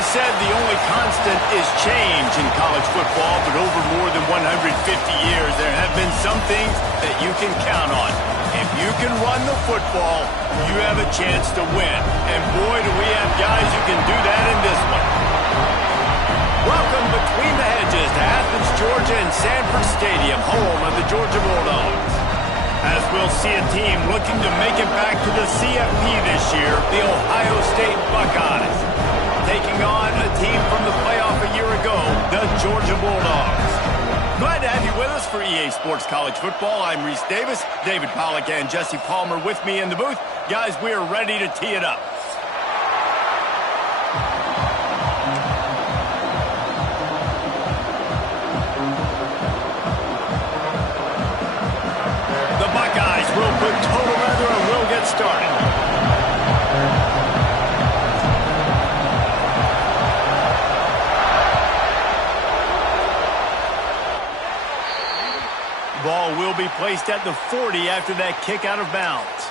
always said the only constant is change in college football, but over more than 150 years, there have been some things that you can count on. If you can run the football, you have a chance to win. And boy, do we have guys who can do that in this one. Welcome between the hedges to Athens, Georgia and Sanford Stadium, home of the Georgia Bulldogs. As we'll see a team looking to make it back to the CFP this year, the Ohio State Buckeyes, taking on a team from the playoff a year ago, the Georgia Bulldogs. Glad to have you with us for EA Sports College Football. I'm Reese Davis, David Pollack and Jesse Palmer with me in the booth. Guys, we are ready to tee it up. We'll put total leather and we'll get started. Ball will be placed at the 40 after that kick out of bounds.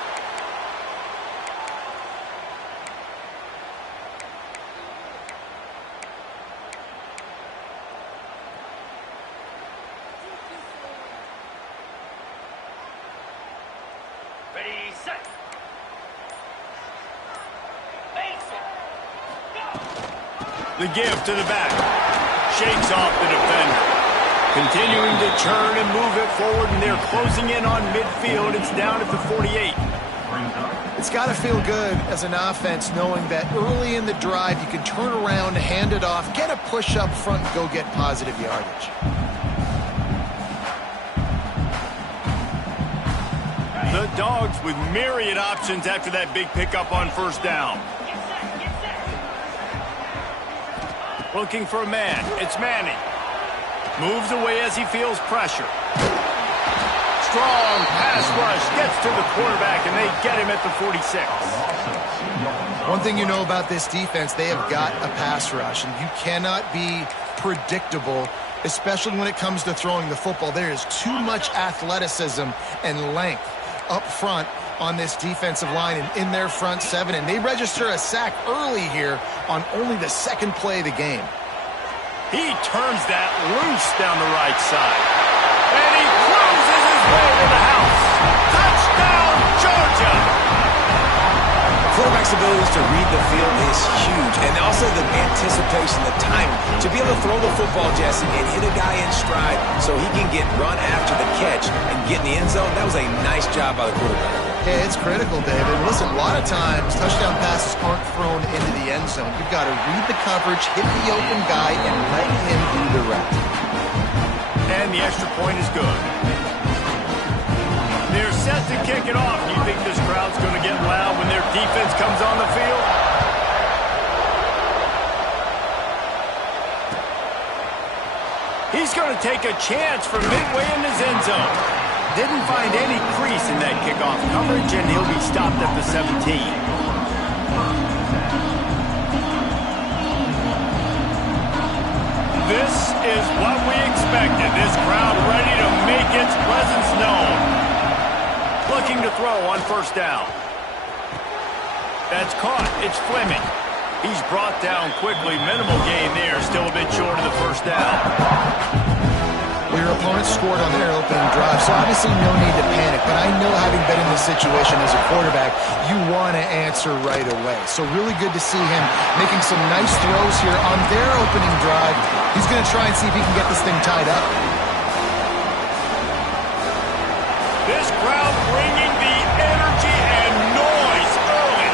The give to the back. Shakes off the defender. Continuing to turn and move it forward, and they're closing in on midfield. It's down at the 48. It's got to feel good as an offense knowing that early in the drive you can turn around, hand it off, get a push up front, and go get positive yardage. The Dogs with myriad options after that big pickup on first down. Looking for a man. It's Manning. Moves away as he feels pressure. Strong pass rush. Gets to the quarterback, and they get him at the 46. One thing you know about this defense, they have got a pass rush, and you cannot be predictable, especially when it comes to throwing the football. There is too much athleticism and length up front on this defensive line and in their front seven, and they register a sack early here on only the second play of the game. He turns that loose down the right side, and he cruises his way to the house. Touchdown, Georgia! Quarterback's abilities to read the field is huge, and also the anticipation, the time to be able to throw the football, Jesse, and hit a guy in stride so he can get run after the catch and get in the end zone. That was a nice job by the quarterback. Yeah, it's critical, David. Listen, a lot of times touchdown passes aren't thrown into the end zone. You've got to read the coverage, hit the open guy, and let him do the rest. And the extra point is good. They're set to kick it off. Do you think this crowd's going to get loud when their defense comes on the field? He's going to take a chance from midway in his end zone. Didn't find any crease in that kickoff coverage, and he'll be stopped at the 17. This is what we expected. This crowd ready to make its presence known. Looking to throw on first down. That's caught. It's Fleming. He's brought down quickly. Minimal gain there. Still a bit short of the first down. Well, your opponent scored on their opening drive, so obviously no need to panic. But I know, having been in this situation as a quarterback, you want to answer right away. So really good to see him making some nice throws here on their opening drive. He's going to try and see if he can get this thing tied up. This crowd bringing the energy and noise early.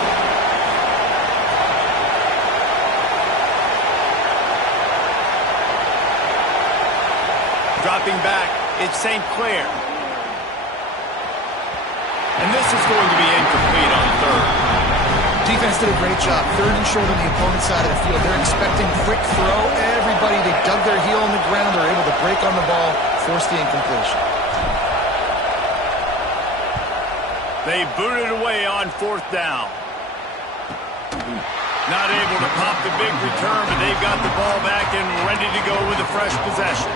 Dropping back, it's St. Clair. And this is going to be incomplete on third. Defense did a great job. Third and short on the opponent's side of the field. They're expecting quick throw. Everybody, they dug their heel on the ground. They're able to break on the ball, force the incompletion. They booted away on fourth down. Not able to pop the big return, but they've got the ball back and ready to go with a fresh possession.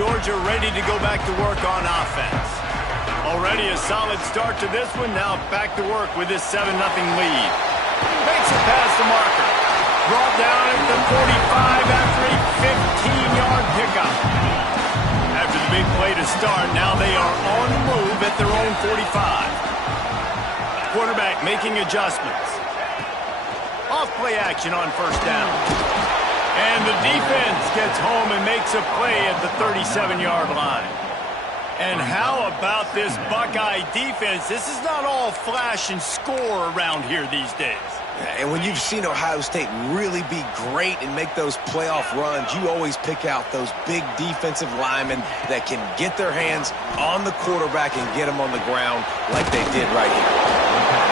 Georgia ready to go back to work on offense. Already a solid start to this one. Now back to work with this 7-0 lead. Makes it past the marker. Brought down at the 45 after a 15-yard pickup. After the big play to start, now they are on the move at their own 45. Quarterback making adjustments. Off-play action on first down. And the defense gets home and makes a play at the 37-yard line. And how about this Buckeye defense? This is not all flash and score around here these days. And when you've seen Ohio State really be great and make those playoff runs, you always pick out those big defensive linemen that can get their hands on the quarterback and get him on the ground like they did right here.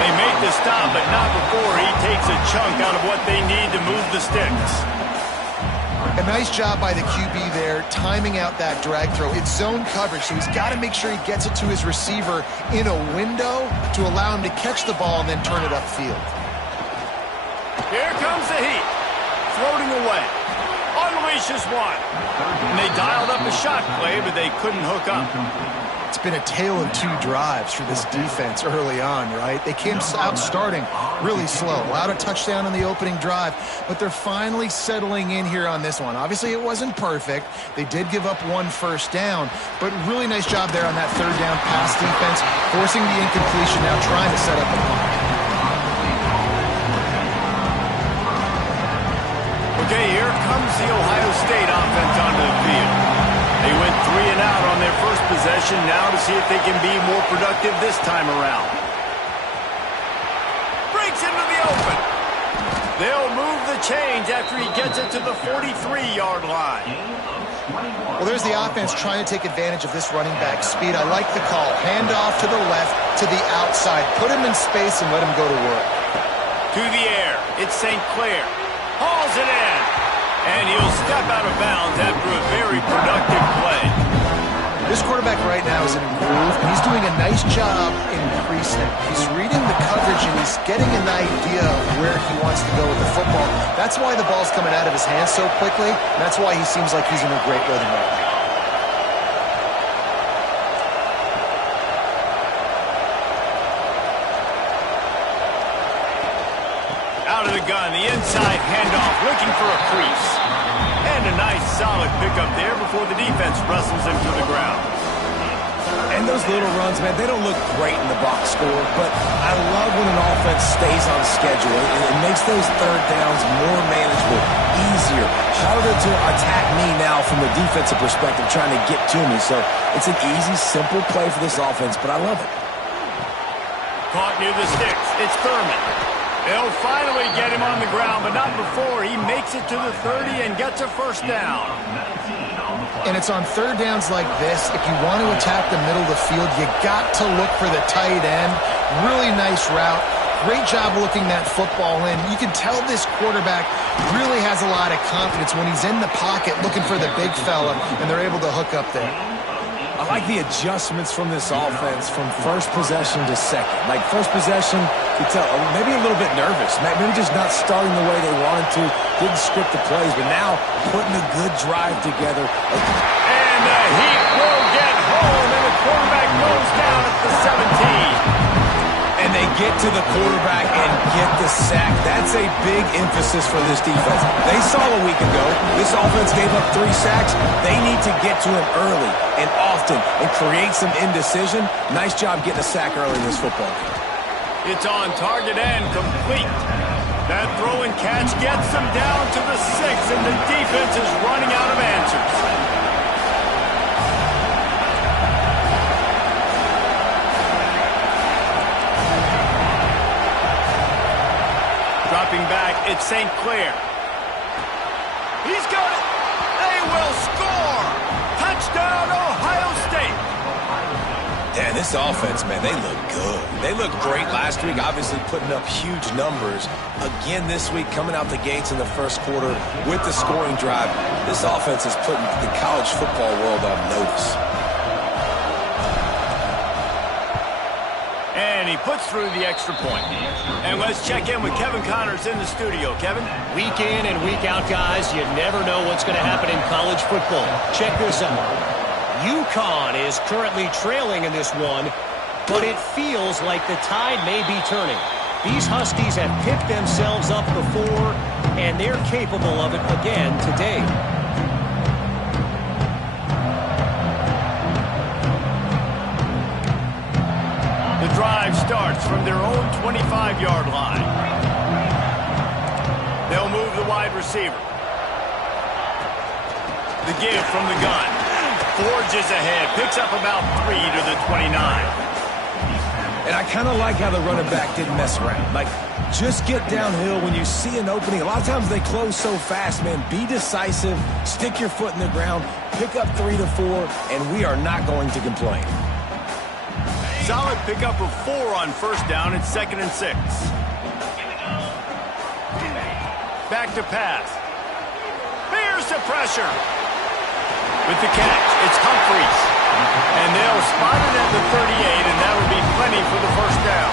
They make the stop, but not before he takes a chunk out of what they need to move the sticks. A nice job by the QB there, timing out that drag throw. It's zone coverage, so he's got to make sure he gets it to his receiver in a window to allow him to catch the ball and then turn it upfield. Here comes the heat. Floating away. Unleashes one. And they dialed up a shot play, but they couldn't hook up. It's been a tale of two drives for this defense early on, right? They came out starting really slow. Allowed a touchdown on the opening drive, but they're finally settling in here on this one. Obviously, it wasn't perfect. They did give up one first down, but really nice job there on that third down pass defense, forcing the incompletion, now trying to set up a punt. Okay, here comes the Ohio State offense onto the field. They went 3 and out on their first possession, now to see if they can be more productive this time around. Breaks into the open. They'll move the chains after he gets it to the 43-yard line. Well, there's the offense trying to take advantage of this running back speed. I like the call. Hand off to the left, to the outside. Put him in space and let him go to work. To the air. It's St. Clair. Hauls it in. And he'll step out of bounds after a very productive play. This quarterback right now is in a groove, and he's doing a nice job in pre-snap. He's reading the coverage, and he's getting an idea of where he wants to go with the football. That's why the ball's coming out of his hands so quickly, and that's why he seems like he's in a great rhythm right now. Out of the gun, the inside handoff, looking for a crease. And a nice solid pickup there before the defense wrestles him to the ground. And those little runs, man, they don't look great in the box score, but I love when an offense stays on schedule. It makes those third downs more manageable, easier, harder to attack me now from the defensive perspective trying to get to me. So it's an easy, simple play for this offense, but I love it. Caught near the sticks. It's Thurman. They'll finally get him on the ground, but not before he makes it to the 30 and gets a first down. And it's on third downs like this, if you want to attack the middle of the field, you got to look for the tight end. Really nice route. Great job looking that football in. You can tell this quarterback really has a lot of confidence when he's in the pocket looking for the big fella, and they're able to hook up there. I like the adjustments from this offense from first possession to second. Like first possession, you tell maybe a little bit nervous, maybe just not starting the way they wanted to, didn't script the plays, but now putting a good drive together. And the Heat will get home, and the quarterback goes down at the 17. And they get to the quarterback and get the sack. That's a big emphasis for this defense. They saw a week ago, this offense gave up 3 sacks. They need to get to him early and often and create some indecision. Nice job getting a sack early in this football game. It's on target and complete. That throw and catch gets them down to the 6, and the defense is running out of answers. Dropping back, it's St. Clair. He's got it. They will score. Touchdown, Ohio State. Yeah, this offense, man, they look good. They looked great last week, obviously putting up huge numbers. Again this week, coming out the gates in the first quarter with the scoring drive. This offense is putting the college football world on notice. And he puts through the extra point. And let's check in with Kevin Connors in the studio. Kevin? Week in and week out, guys, you never know what's going to happen in college football. Check this out. UConn is currently trailing in this one, but it feels like the tide may be turning. These Huskies have picked themselves up before, and they're capable of it again today. The drive starts from their own 25-yard line. They'll move the wide receiver. The give from the gun. Forges ahead. Picks up about 3 to the 29. And I kind of like how the running back didn't mess around. Like, just get downhill when you see an opening. A lot of times they close so fast, man. Be decisive. Stick your foot in the ground. Pick up 3 to 4, and we are not going to complain. Solid pickup of 4 on first down. It's 2nd and 6. Back to pass. Bears the pressure. With the catch, it's Humphries. And they'll spot it at the 38, and that will be plenty for the first down.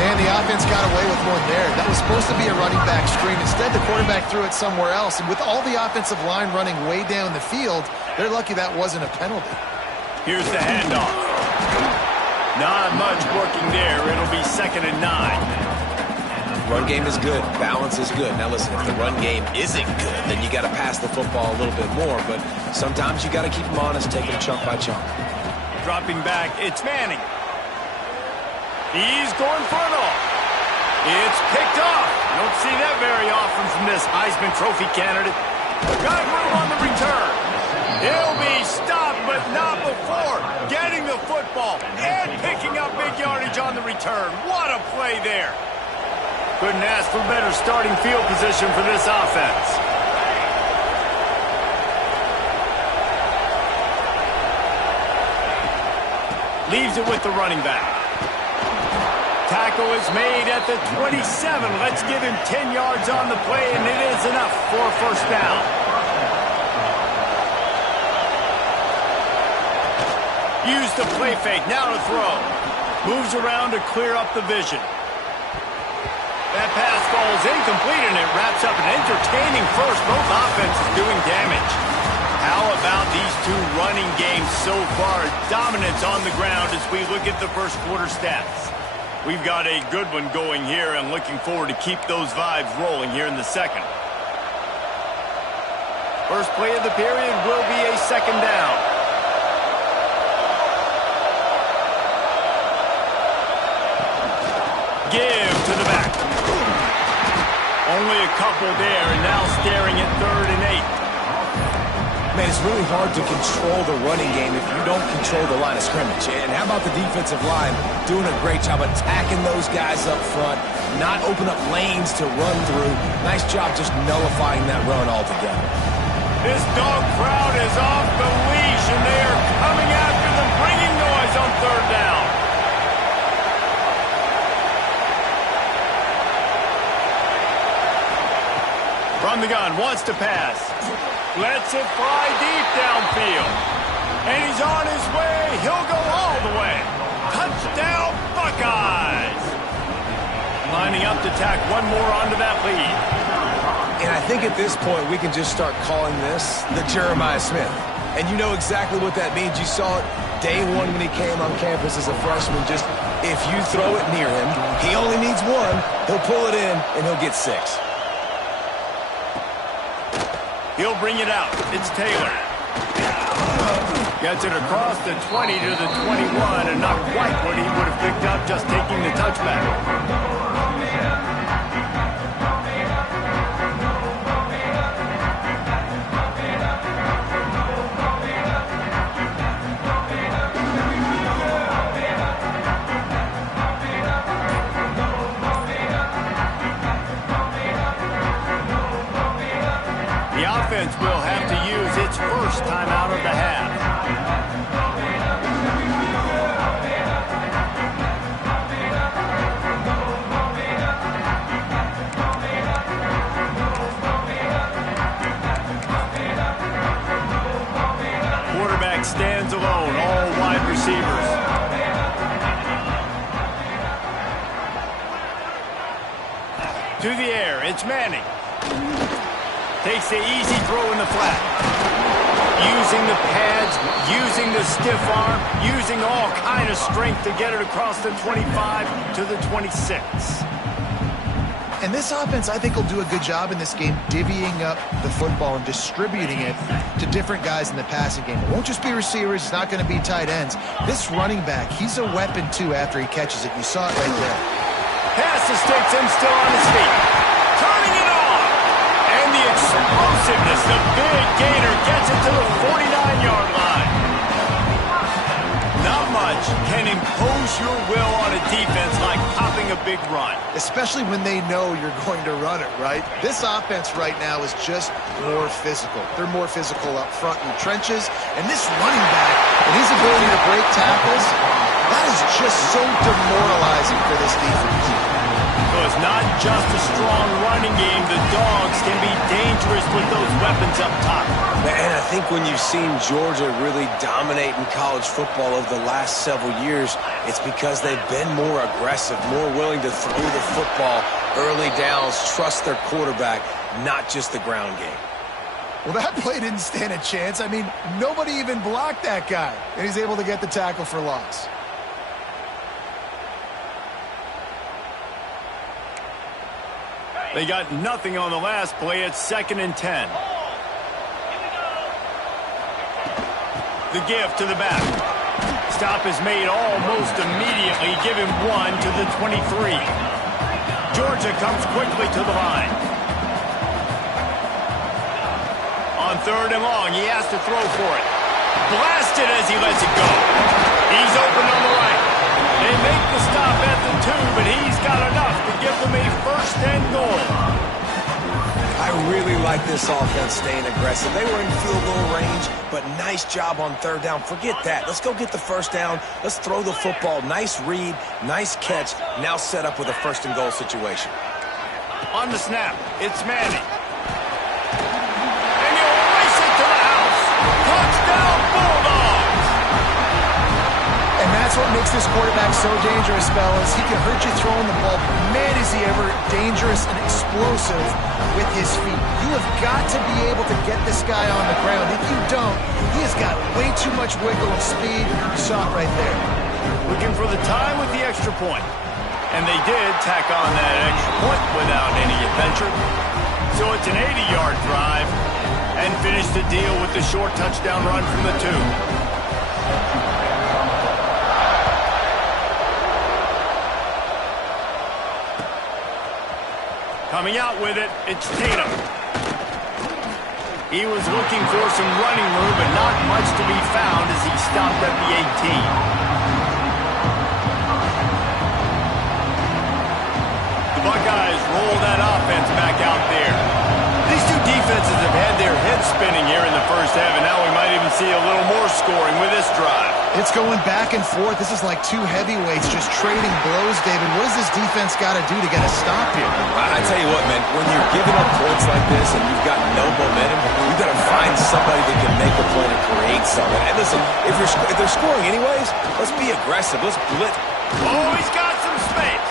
Man, the offense got away with one there. That was supposed to be a running back screen. Instead, the quarterback threw it somewhere else. And with all the offensive line running way down the field, they're lucky that wasn't a penalty. Here's the handoff. Not much working there. It'll be 2nd and 9. Run game is good. Balance is good. Now listen, if the run game isn't good, then you got to pass the football a little bit more. But sometimes you got to keep them honest, taking it chunk by chunk. Dropping back, it's Manning. He's going for it all. It's picked off. You don't see that very often from this Heisman Trophy candidate. Got room on the return. He'll be stopped, but not before getting the football and picking up big yardage on the return. What a play there. Couldn't ask for better starting field position for this offense. Leaves it with the running back. Tackle is made at the 27. Let's give him 10 yards on the play, and it is enough for a first down. Use the play fake. Now to throw. Moves around to clear up the vision. That pass falls incomplete, and it wraps up an entertaining first. Both offenses doing damage. How about these two running games so far? Dominance on the ground as we look at the first quarter stats. We've got a good one going here, and looking forward to keep those vibes rolling here in the second. First play of the period will be a 2nd down. Give to the back. Only a couple there, and now staring at 3rd and 8. Man, it's really hard to control the running game if you don't control the line of scrimmage. And how about the defensive line doing a great job attacking those guys up front, not open up lanes to run through. Nice job just nullifying that run altogether. This dog crowd is off the leash, and they are coming after them, bringing noise on 3rd down. From the gun, wants to pass. Lets it fly deep downfield. And he's on his way. He'll go all the way. Touchdown, Buckeyes. Lining up to tack one more onto that lead. And I think at this point, we can just start calling this the Jeremiah Smith. And you know exactly what that means. You saw it day one when he came on campus as a freshman. Just if you throw it near him, he only needs one. He'll pull it in, and he'll get 6. He'll bring it out. It's Taylor. Gets it across the 20 to the 21, and not quite what he would have picked up just taking the touchback. The offense will have to use its first timeout of the half. Quarterback stands alone, all wide receivers. To the air, it's Manning. Takes the easy throw in the flat. using the pads, using the stiff arm, using all kind of strength to get it across the 25 to the 26. And this offense, I think, will do a good job in this game divvying up the football and distributing it to different guys in the passing game. It won't just be receivers. It's not going to be tight ends. This running back, he's a weapon, too, after he catches it. You saw it right there. Pass to sticks him still on his feet. Turning it on. And the explosiveness, the big gainer gets it to the 49-yard line. Not much can impose your will on a defense like popping a big run. Especially when they know you're going to run it, right? This offense right now is just more physical. They're more physical up front in the trenches. And this running back and his ability to break tackles, that is just so demoralizing for this defense. So it's not just a strong running game. The Dogs can be dangerous with those weapons up top. And I think when you've seen Georgia really dominate in college football over the last several years, it's because they've been more aggressive, more willing to throw the football early downs, trust their quarterback, not just the ground game. Well, that play didn't stand a chance. I mean, nobody even blocked that guy, and he's able to get the tackle for loss. They got nothing on the last play. It's 2nd and 10. The give to the back. Stop is made almost immediately. Give him 1 to the 23. Georgia comes quickly to the line. On 3rd and long, he has to throw for it. Blasted as he lets it go. He's open on the right. They make the stop at the 2, but he's got enough to give them a 1st and goal. I really like this offense staying aggressive. They were in field goal range, but nice job on 3rd down. Forget that. Let's go get the 1st down. Let's throw the football. Nice read, nice catch. Now set up with a 1st and goal situation. On the snap, it's Manning. And he'll race it to the house. Touchdown, Bulldogs! And that's what makes this quarterback so dangerous, fellas. He can hurt you throwing the ball, but man, is he ever dangerous and explosive with his feet. You have got to be able to get this guy on the ground. If you don't, he has got way too much wiggle and speed. You saw it right there. Looking for the time with the extra point. And they did tack on that extra point without any adventure. So it's an 80-yard drive and finish the deal with the short touchdown run from the 2. Coming out with it, it's Tatum. He was looking for some running room, but not much to be found as he stopped at the 18. The Buckeyes roll that offense back out there. These two defenses have had their heads spinning here in the first half, and now we might even see a little more scoring with this drive. It's going back and forth. This is like two heavyweights just trading blows, David. What does this defense got to do to get a stop here? I tell you what, man, when you're giving up points like this and you've got no momentum, you've got to find somebody that can make a play to create something. And listen, if they're scoring anyways, let's be aggressive. Let's blitz. Oh, he's got some space.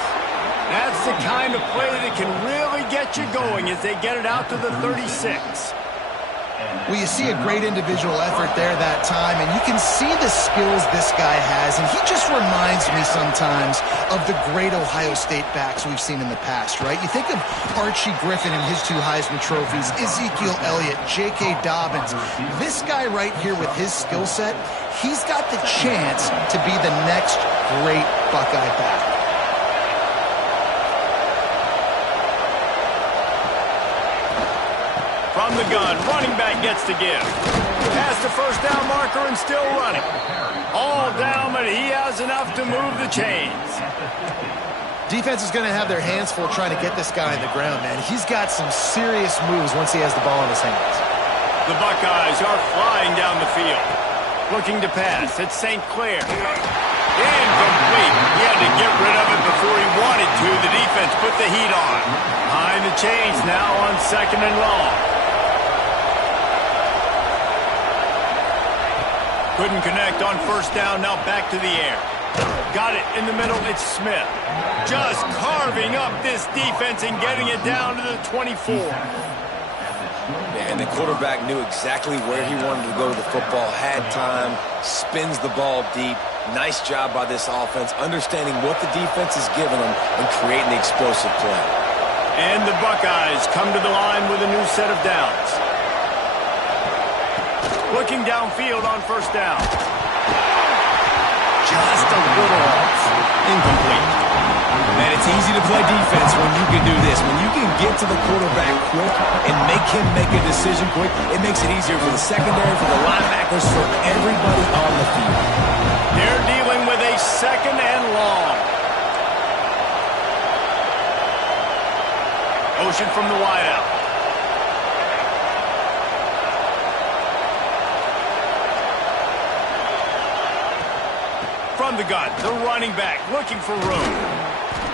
That's the kind of play that can really get you going as they get it out to the 36. Well, you see a great individual effort there that time, and you can see the skills this guy has, and he just reminds me sometimes of the great Ohio State backs we've seen in the past, right? You think of Archie Griffin and his 2 Heisman trophies, Ezekiel Elliott, J.K. Dobbins. This guy right here with his skill set, he's got the chance to be the next great Buckeye back. From the gun, running back gets to give. Past the 1st down marker and still running. All down, but he has enough to move the chains. Defense is going to have their hands full trying to get this guy on the ground, man. He's got some serious moves once he has the ball in his hands. The Buckeyes are flying down the field. Looking to pass. It's St. Clair. Incomplete. He had to get rid of it before he wanted to. The defense put the heat on. Behind the chains now on 2nd and long. Couldn't connect on 1st down. Now back to the air. Got it in the middle. It's Smith. Just carving up this defense and getting it down to the 24. Yeah, and the quarterback knew exactly where he wanted to go with the football, had time, spins the ball deep. Nice job by this offense, understanding what the defense is giving them and creating the explosive play. And the Buckeyes come to the line with a new set of downs. Looking downfield on first down. Just a little off. Incomplete. Man, it's easy to play defense when you can do this. When you can get to the quarterback quick and make him make a decision quick, it makes it easier for the secondary, for the linebackers, for everybody on the field. They're dealing with a second and long. Motion from the wideout. From the gun, the running back looking for room.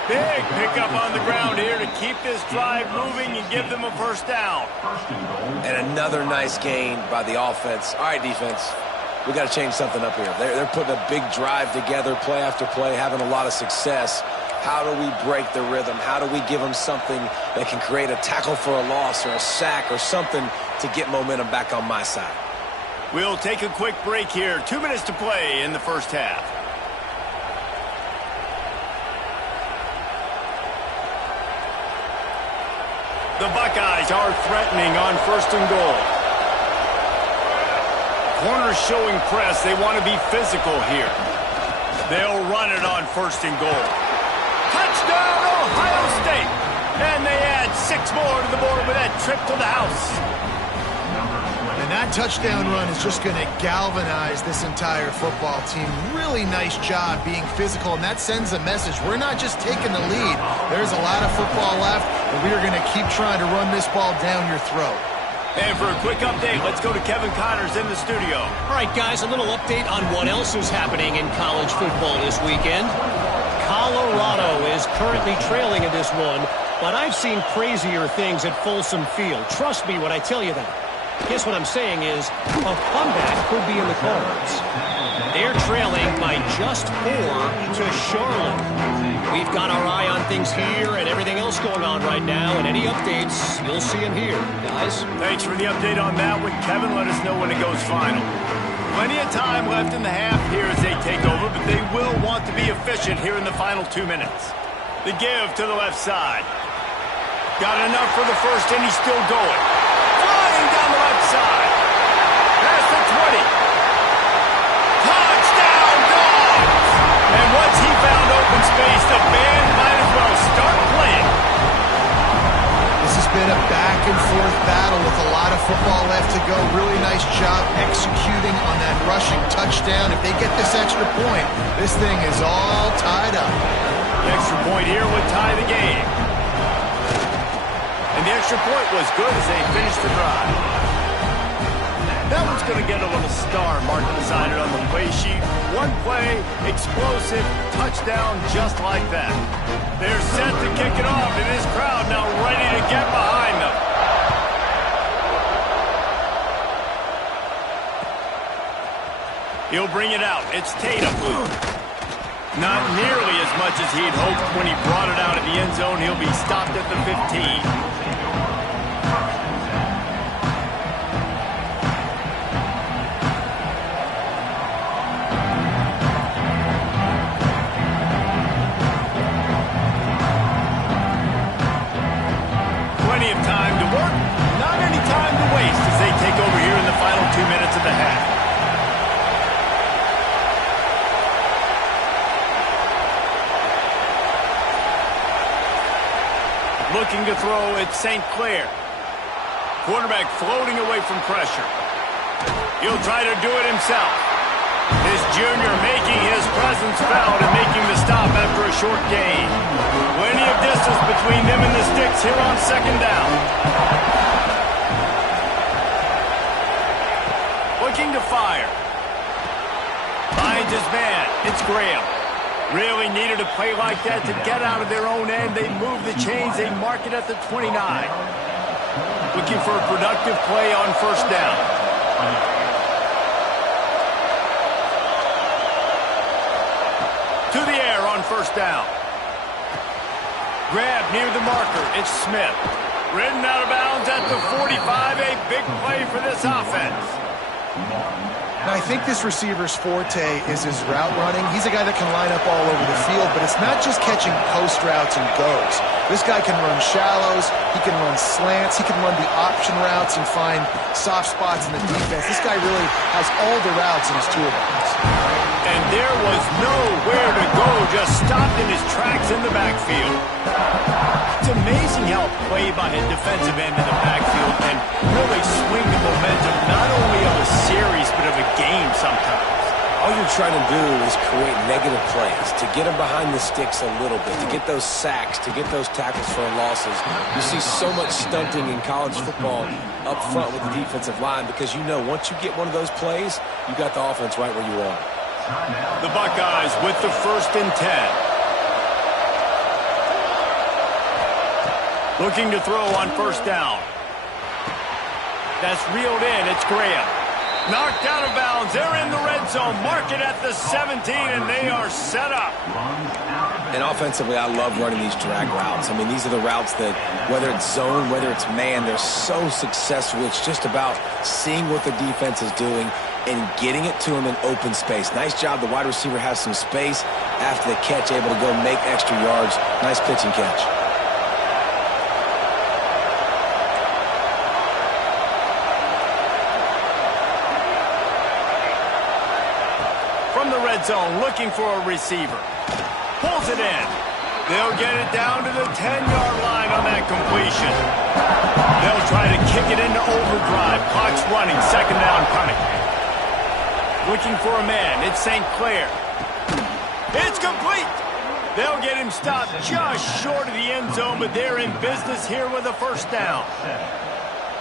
Big pickup on the ground here to keep this drive moving and give them a first down. And another nice gain by the offense. All right, defense, we got to change something up here. They're putting a big drive together, play after play, having a lot of success. How do we break the rhythm? How do we give them something that can create a tackle for a loss or a sack or something to get momentum back on my side? We'll take a quick break here. 2 minutes to play in the first half. The Buckeyes are threatening on first and goal. Corners showing press. They want to be physical here. They'll run it on first and goal. Touchdown, Ohio State! And they add 6 more to the board with that trip to the house. And that touchdown run is just going to galvanize this entire football team. Really nice job being physical, and that sends a message. We're not just taking the lead. There's a lot of football left, and we are going to keep trying to run this ball down your throat. And for a quick update, let's go to Kevin Connors in the studio. All right, guys, a little update on what else is happening in college football this weekend. Colorado is currently trailing in this one, but I've seen crazier things at Folsom Field. Trust me when I tell you that. Guess what I'm saying is a comeback could be in the cards. They're trailing by just 4 to Charlotte. We've got our eye on things here and everything else going on right now, and any updates, you'll see them here, guys. Thanks for the update on that one, Kevin. Let us know when it goes final. Plenty of time left in the half here as they take over, but they will want to be efficient here in the final 2 minutes. The give to the left side. Got enough for the first, and he's still going. Flying down the left side. Past the 20. Touchdown, Dogs! And once he found open space, the band might as well start playing. This has been a back-and-forth battle with a lot of football left to go. Really nice job executing on that rushing touchdown. If they get this extra point, this thing is all tied up. The extra point here would tie the game. And the extra point was good as they finished the drive. That one's going to get a little star marked beside it on the play sheet. One play, explosive, touchdown just like that. They're set to kick it off, and this crowd now ready to get behind them. He'll bring it out. It's Tatum. Not nearly as much as he'd hoped when he brought it out in the end zone. He'll be stopped at the 15. Plenty of time to work, not any time to waste as they take over here in the final 2 minutes of the half. Looking to throw at St. Clair. Quarterback floating away from pressure. He'll try to do it himself. This junior making his presence felt and making the stop after a short gain. Plenty of distance between them and the sticks here on second down. Looking to fire. Finds his man. It's Graham. Really needed a play like that to get out of their own end. They move the chains. They mark it at the 29. Looking for a productive play on first down. To the air on first down. Grab near the marker. It's Smith. Ridden out of bounds at the 45, a big play for this offense. Now, I think this receiver's forte is his route running. He's a guy that can line up all over the field, but it's not just catching post routes and goes. This guy can run shallows, he can run slants, he can run the option routes and find soft spots in the defense. This guy really has all the routes in his toolbox. And there was nowhere to go, just stopped in his tracks in the backfield. It's amazing how play by a defensive end in the backfield can really swing the momentum not only of a series but of a game sometimes. All you're trying to do is create negative plays, to get them behind the sticks a little bit, to get those sacks, to get those tackles for losses. You see so much stunting in college football up front with the defensive line because you know once you get one of those plays, you got the offense right where you want it. The Buckeyes with the 1st and 10. Looking to throw on 1st down. That's reeled in. It's Graham. Knocked out of bounds. They're in the red zone. Mark it at the 17, and they are set up. And offensively, I love running these drag routes. I mean, these are the routes that, whether it's zone, whether it's man, they're so successful. It's just about seeing what the defense is doing and getting it to him in open space. Nice job. The wide receiver has some space after the catch, able to go make extra yards. Nice pitch and catch. From the red zone, looking for a receiver. Pulls it in. They'll get it down to the 10-yard line on that completion. They'll try to kick it into overdrive. Clock's running. 2nd down coming. Looking for a man. It's St. Clair. It's complete. They'll get him stopped just short of the end zone, but they're in business here with a 1st down.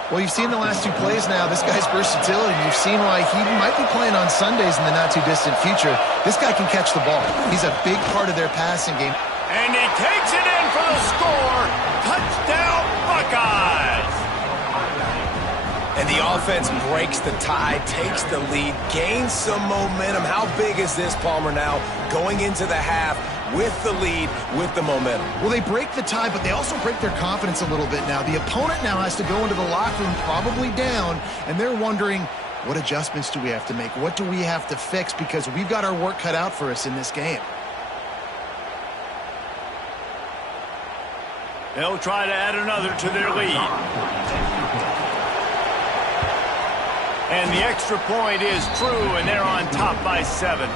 Well, you've seen the last 2 plays now. This guy's versatility. You've seen why he might be playing on Sundays in the not-too-distant future. This guy can catch the ball. He's a big part of their passing game. And he takes it in for the score. Touchdown, Buckeyes. And the offense breaks the tie, takes the lead, gains some momentum. How big is this, Palmer, now going into the half with the lead, with the momentum? Well, they break the tie, but they also break their confidence a little bit now. The opponent now has to go into the locker room probably down, and they're wondering, what adjustments do we have to make? What do we have to fix? Because we've got our work cut out for us in this game. They'll try to add another to their lead. And the extra point is true, and they're on top by 7.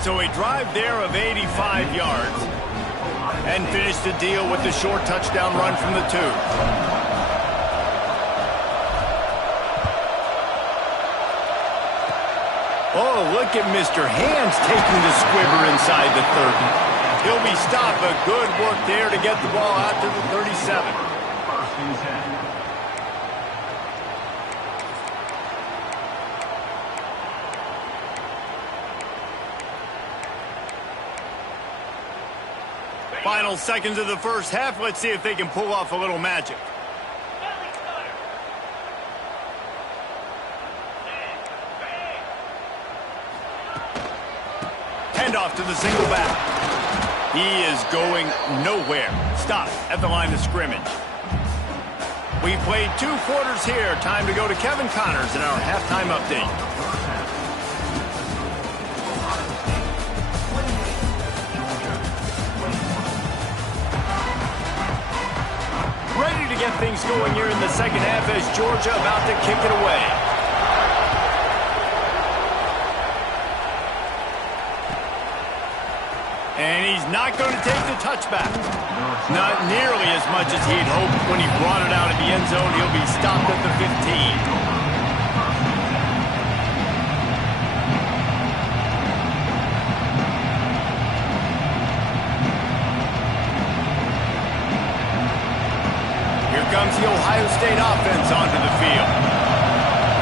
So a drive there of 85 yards. And finish the deal with the short touchdown run from the 2. Oh, look at Mr. Hands taking the squibber inside the 30. He'll be stopped, but good work there to get the ball out to the 37. Final seconds of the 1st half. Let's see if they can pull off a little magic. Handoff to the single back. He is going nowhere. Stop at the line of scrimmage. We played 2 quarters here. Time to go to Kevin Connors in our halftime update. Ready to get things going here in the 2nd half as Georgia about to kick it away. And he's not going to take the touchback. Not nearly as much as he'd hoped when he brought it out of the end zone. He'll be stopped at the 15. Comes the Ohio State offense onto the field.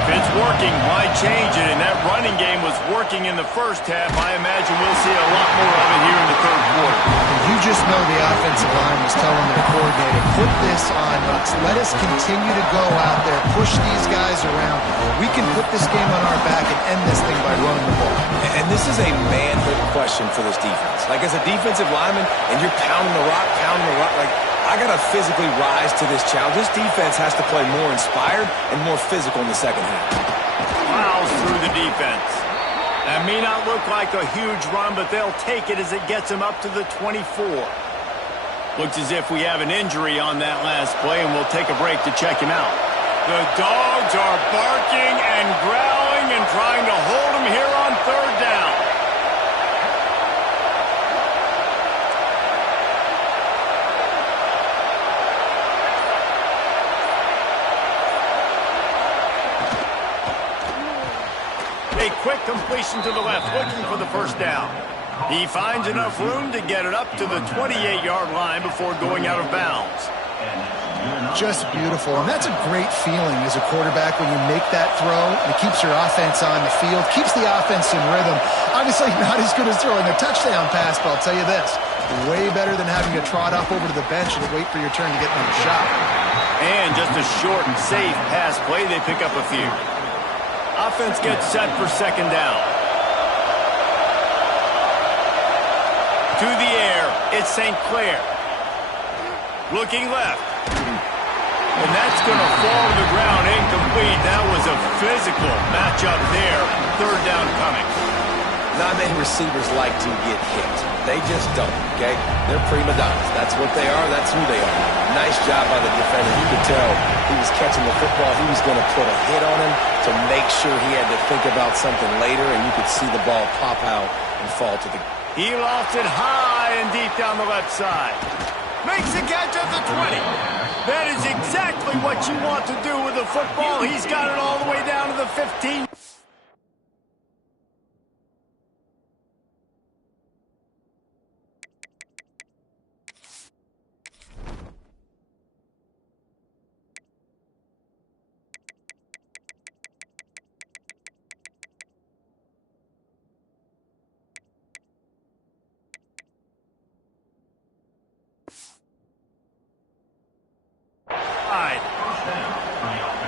If it's working, why change it? And that running game was working in the 1st half. I imagine we'll see a lot more of it here in the 3rd quarter. You just know the offensive line was telling their coordinator, put this on us. Let us continue to go out there, push these guys around. We can put this game on our back and end this thing by running the ball. And this is a manhood question for this defense. Like, as a defensive lineman, and you're pounding the rock, like, I I got to physically rise to this challenge. This defense has to play more inspired and more physical in the second half. Plows through the defense. That may not look like a huge run, but they'll take it as it gets them up to the 24. Looks as if we have an injury on that last play, and we'll take a break to check him out. The dogs are barking and growling and trying to hold him here on third down. A quick completion to the left, looking for the first down. He finds enough room to get it up to the 28-yard line before going out of bounds. Just beautiful, and that's a great feeling as a quarterback when you make that throw. It keeps your offense on the field, keeps the offense in rhythm. Obviously not as good as throwing a touchdown pass, but I'll tell you this, way better than having to trot up over to the bench and wait for your turn to get another shot. And just a short and safe pass play, they pick up a few. Offense gets set for second down. To the air, it's St. Clair. Looking left. And that's going to fall to the ground, incomplete. That was a physical matchup there. Third down coming. Not many receivers like to get hit. They just don't, okay? They're prima donnas. That's what they are. That's who they are. Nice job by the defender. You could tell he was catching the football. He was going to put a hit on him to make sure he had to think about something later, and you could see the ball pop out and fall to the ground. He lofts it high and deep down the left side. Makes the catch at the 20. That is exactly what you want to do with the football. He's got it all the way down to the 15.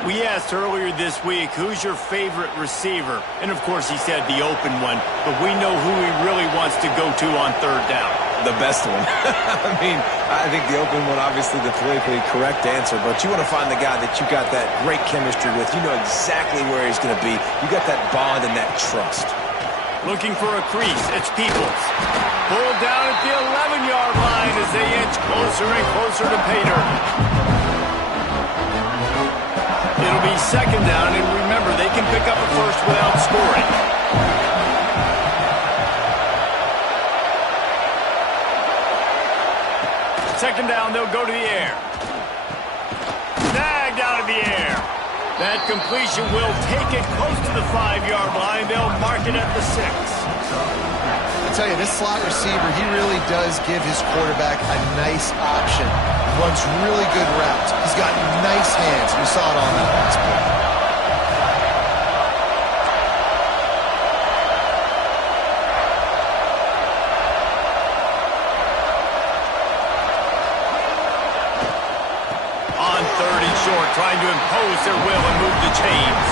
We asked earlier this week, who's your favorite receiver? And, of course, he said the open one. But we know who he really wants to go to on third down. The best one. I mean, I think the open one, obviously the politically correct answer. But you want to find the guy that you got that great chemistry with. You know exactly where he's going to be. You got that bond and that trust. Looking for a crease. It's Peoples. Pulled down at the 11-yard line as they inch closer and closer to pay dirt. It'll be second down, and remember, they can pick up a first without scoring. Second down, they'll go to the air. Snagged out of the air. That completion will take it close to the 5-yard line. They'll mark it at the 6. I tell you, this slot receiver, he really does give his quarterback a nice option. Runs really good routes. He's got nice hands. We saw it on that last play. On third and short, trying to impose their will and move the chains.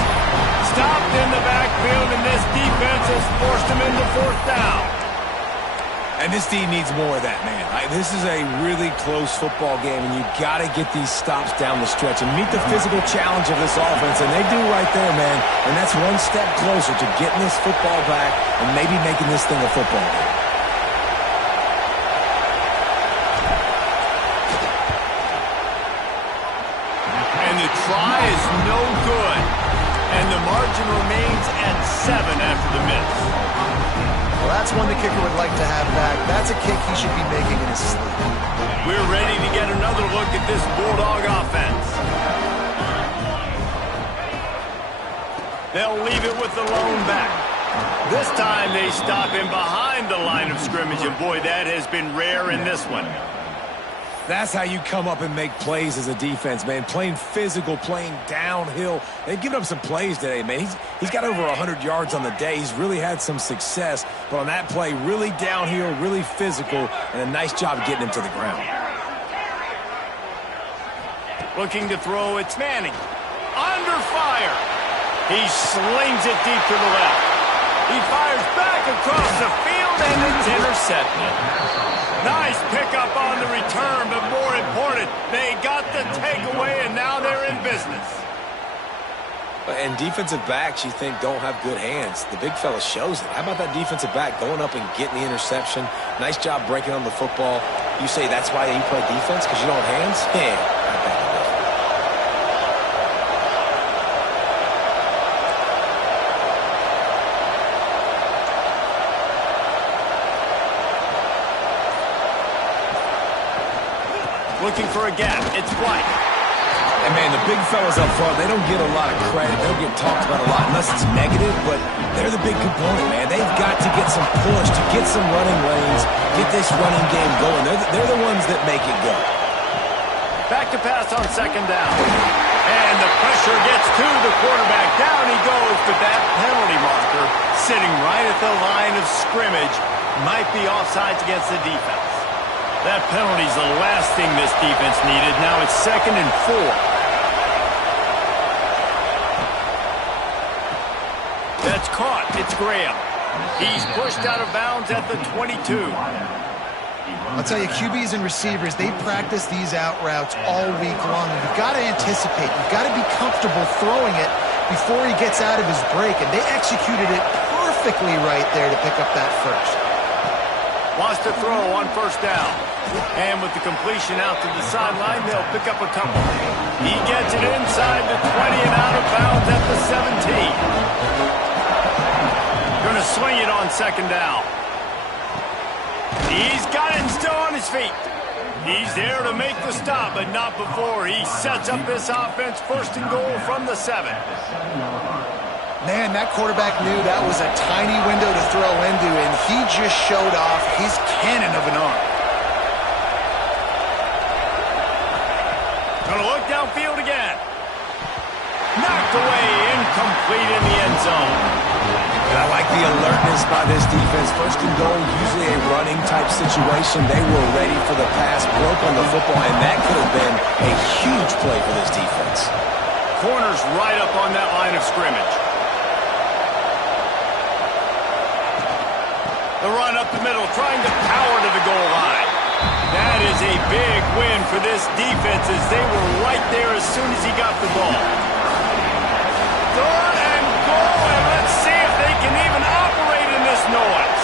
Stopped in the backfield, and this defense has forced him into fourth down. And this team needs more of that, man. This is a really close football game, and you got to get these stops down the stretch and meet the physical challenge of this offense, and they do right there, man. And that's one step closer to getting this football back and maybe making this thing a football game. And the try is no good. And the margin remains at 7 after the miss. Well, that's one the kicker would like to have back. That's a kick he should be making in his sleep. We're ready to get another look at this Bulldog offense. They'll leave it with the lone back. This time they stop him behind the line of scrimmage, and boy, that has been rare in this one. That's how you come up and make plays as a defense, man. Playing physical, playing downhill. They've given up some plays today, man. He's got over 100 yards on the day. He's really had some success. But on that play, really downhill, really physical, and a nice job getting him to the ground. Looking to throw, it's Manning. Under fire. He slings it deep to the left. He fires back across the field, and it's intercepted. Nice pickup on the return, but more important, they got the takeaway, and now they're in business. And defensive backs, you think, don't have good hands. The big fella shows it. How about that defensive back going up and getting the interception? Nice job breaking on the football. You say that's why you play defense, because you don't have hands? Yeah, I bet it is. Looking for a gap. It's White. And, man, the big fellas up front, they don't get a lot of credit. They don't get talked about a lot unless it's negative, but they're the big component, man. They've got to get some push, to get some running lanes, get this running game going. They're the ones that make it go. Back to pass on second down. And the pressure gets to the quarterback. Down he goes, but that penalty marker sitting right at the line of scrimmage might be offsides against the defense. That penalty's the last thing this defense needed. Now it's 2nd and 4. That's caught. It's Graham. He's pushed out of bounds at the 22. I'll tell you, QBs and receivers, they practice these out routes all week long. You've got to anticipate. You've got to be comfortable throwing it before he gets out of his break, and they executed it perfectly right there to pick up that first. Wants to throw on first down. And with the completion out to the sideline, they'll pick up a couple. He gets it inside the 20 and out of bounds at the 17. Going to swing it on second down. He's got it and still on his feet. He's there to make the stop, but not before he sets up this offense. 1st and goal from the 7. Man, that quarterback knew that was a tiny window to throw into, and he just showed off his cannon of an arm. Gonna look downfield again. Knocked away, incomplete in the end zone. And I like the alertness by this defense. 1st and goal, usually a running type situation. They were ready for the pass, broke on the football, and that could have been a huge play for this defense. Corners right up on that line of scrimmage. The run up the middle, trying to power to the goal line. That is a big win for this defense as they were right there as soon as he got the ball. 3rd and goal, and let's see if they can even operate in this noise.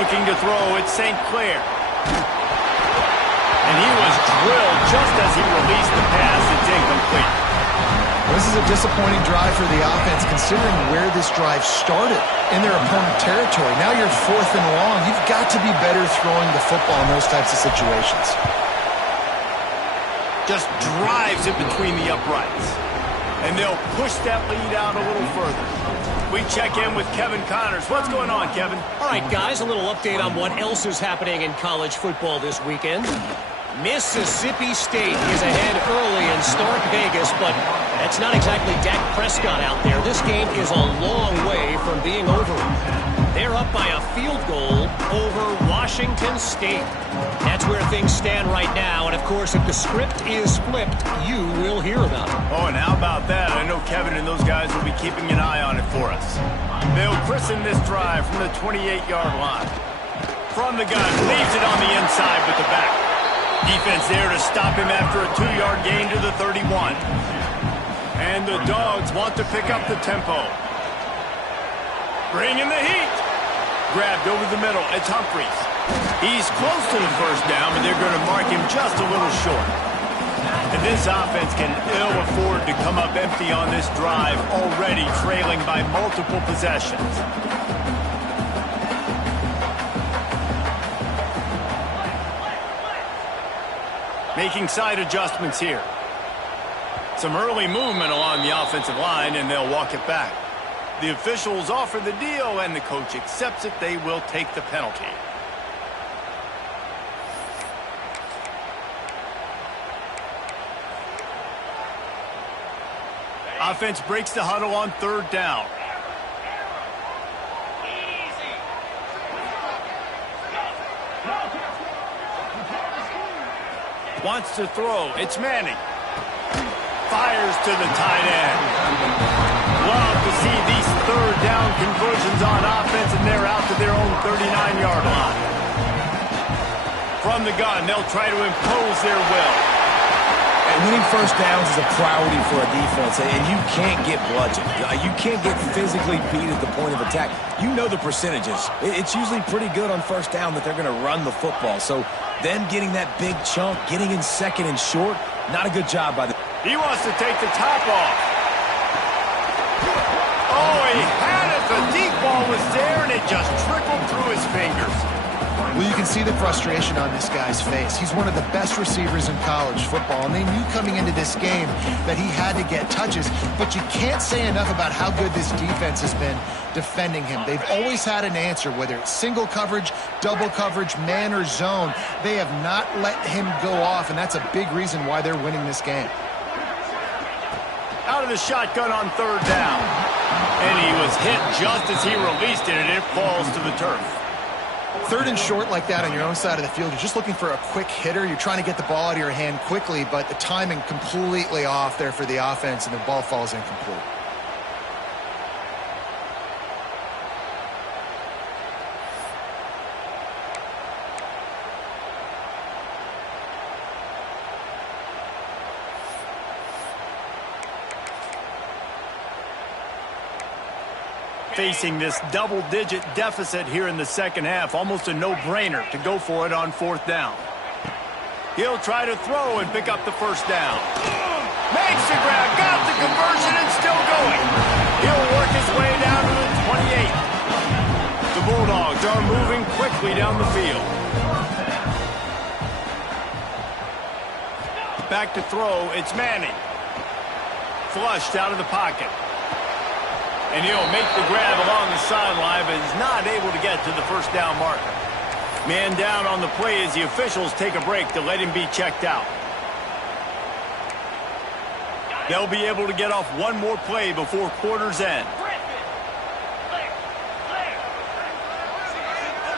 Looking to throw, it's St. Clair. And he was drilled just as he released the pass. It's incomplete. This is a disappointing drive for the offense considering where this drive started in their opponent territory. Now you're 4th and long. You've got to be better throwing the football in those types of situations. Just drives it between the uprights. And they'll push that lead out a little further. We check in with Kevin Connors. What's going on, Kevin? All right, guys, a little update on what else is happening in college football this weekend. Mississippi State is ahead early in Stark Vegas, but that's not exactly Dak Prescott out there. This game is a long way from being over. They're up by a field goal over Washington State. That's where things stand right now, and of course, if the script is flipped, you will hear about it. Oh, and how about that? I know Kevin and those guys will be keeping an eye on it for us. They'll christen this drive from the 28-yard line. From the gun, leaves it on the inside with the back. Defense there to stop him after a 2-yard gain to the 31. And the Dogs want to pick up the tempo. Bringing the heat. Grabbed over the middle. It's Humphries. He's close to the first down, but they're going to mark him just a little short. And this offense can ill afford to come up empty on this drive, already trailing by multiple possessions. Making side adjustments here. Some early movement along the offensive line, and they'll walk it back. The officials offer the deal, and the coach accepts it. They will take the penalty. Offense breaks the huddle on 3rd down. Wants to throw. It's Manning. Fires to the tight end. Love to see these 3rd down conversions on offense, and they're out to their own 39-yard line. From the gun, they'll try to impose their will. And winning first downs is a priority for a defense, and you can't get bludgeoned. You can't get physically beat at the point of attack. You know the percentages. It's usually pretty good on first down that they're going to run the football. So them getting that big chunk, getting in second and short, not a good job by the... He wants to take the top off. Oh, he had it. The deep ball was there, and it just trickled through his fingers. Well, you can see the frustration on this guy's face. He's one of the best receivers in college football, and they knew coming into this game that he had to get touches, but you can't say enough about how good this defense has been defending him. They've always had an answer, whether it's single coverage, double coverage, man or zone. They have not let him go off, and that's a big reason why they're winning this game. Out of the shotgun on third down. And he was hit just as he released it, and it falls to the turf. Third and short like that on your own side of the field, you're just looking for a quick hitter. You're trying to get the ball out of your hand quickly, but the timing completely off there for the offense, and the ball falls incomplete. Facing this double-digit deficit here in the second half, almost a no-brainer to go for it on fourth down. He'll try to throw and pick up the first down. Makes the grab, got the conversion, and still going. He'll work his way down to the 28. The Bulldogs are moving quickly down the field. Back to throw, it's Manning. Flushed out of the pocket. And he'll make the grab along the sideline, but is not able to get to the first down marker. Man down on the play as the officials take a break to let him be checked out. They'll be able to get off one more play before quarter's end.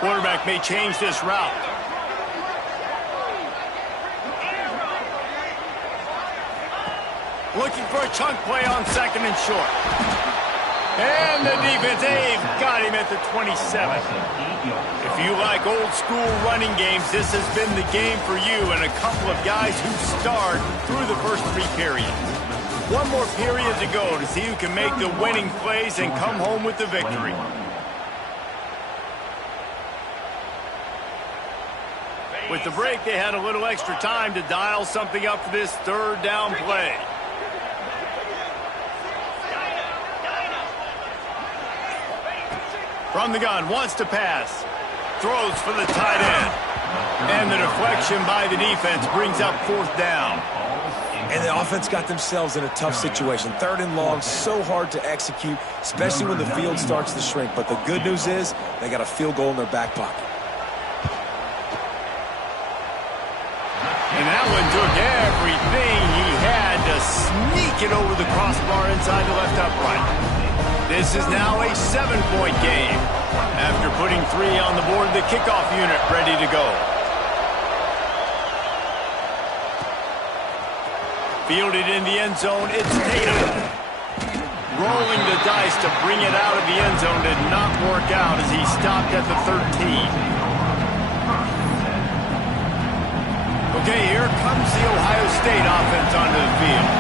Quarterback may change this route. Looking for a chunk play on second and short. And the defense, they've got him at the 27. If you like old school running games, this has been the game for you and a couple of guys who starred through the first three periods. One more period to go to see who can make the winning plays and come home with the victory. With the break, they had a little extra time to dial something up for this third down play. From the gun, wants to pass. Throws for the tight end. And the deflection by the defense brings up fourth down. And the offense got themselves in a tough situation. Third and long, so hard to execute, especially when the field starts to shrink. But the good news is they got a field goal in their back pocket. And Allen took everything he had to sneak it over the crossbar inside the left upright. This is now a 7-point game. After putting 3 on the board, the kickoff unit ready to go. Fielded in the end zone, it's Tatum. Rolling the dice to bring it out of the end zone did not work out as he stopped at the 13. Okay, here comes the Ohio State offense onto the field.